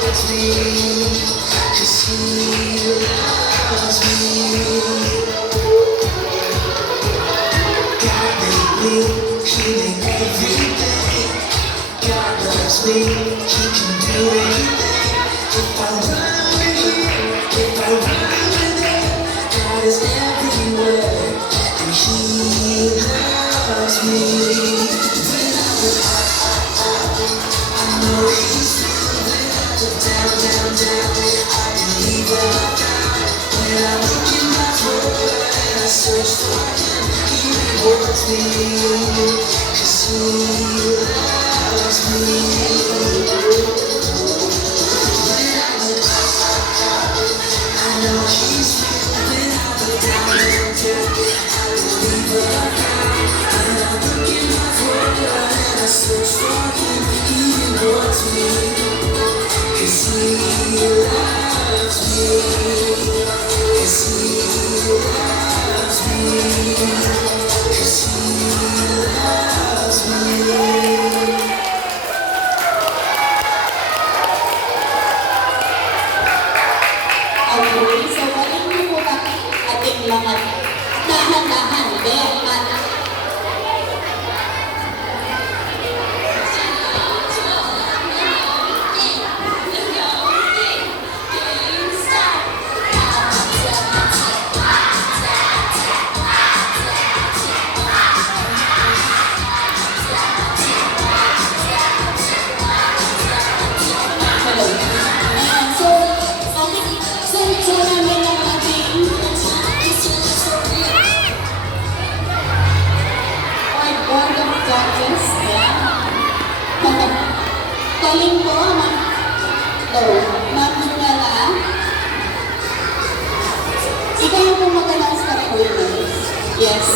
towards me, 'cause He loves me. God made me, He made everything. God loves me, He can do anything. If I run with Him, if I run with Him, God is everywhere, and He loves me. When I look up, I know He's feeling up, down, down, down. I believe that I'm down. When I look in my word and I search for Him, He rewards me, 'cause He loves me. When I look up, I know He's feeling up, down, down, down. I believe that I'm down. When I look in my word and I search for Him, He rewards me, 'cause He loves me, 'cause He loves me, 'cause He loves me. Okay, so alam niyo po ba ating lahat dahan-dahan din at ayan, so namin ang ating board of judges. Ayan. Kaling po, Ma'am Junela. Ikaw yung po mag-announce ka rin. Yes.